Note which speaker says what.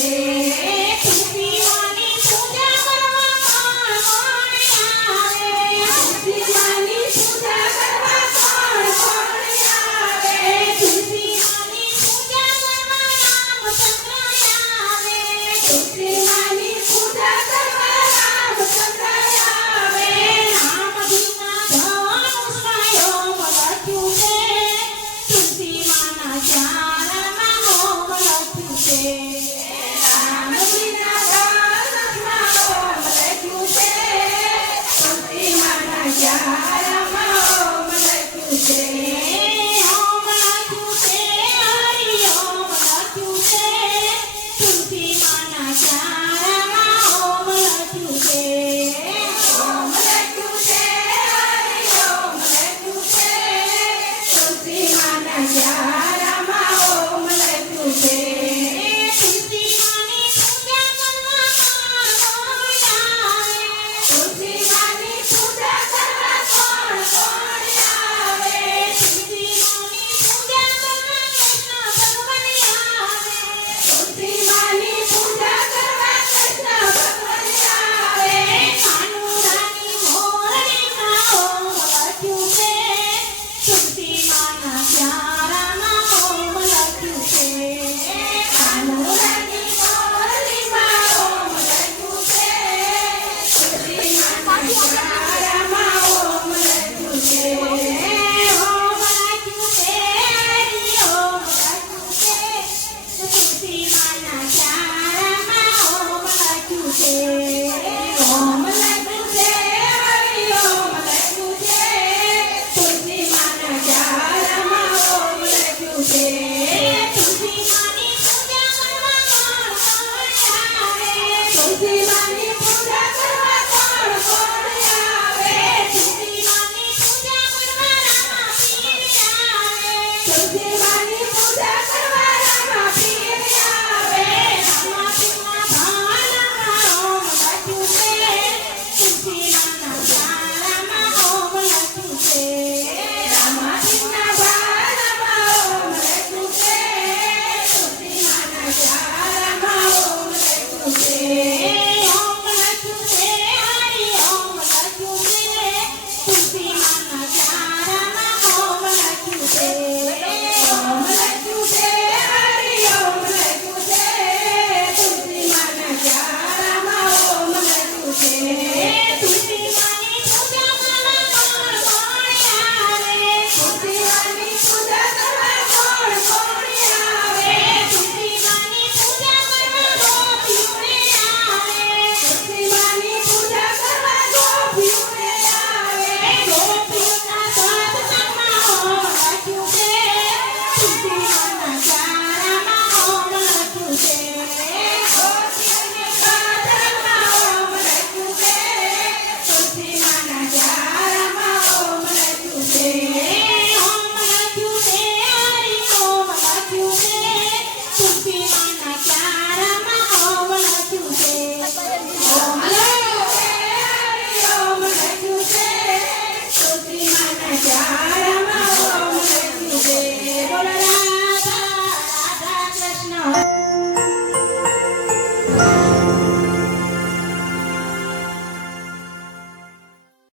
Speaker 1: see. today. você.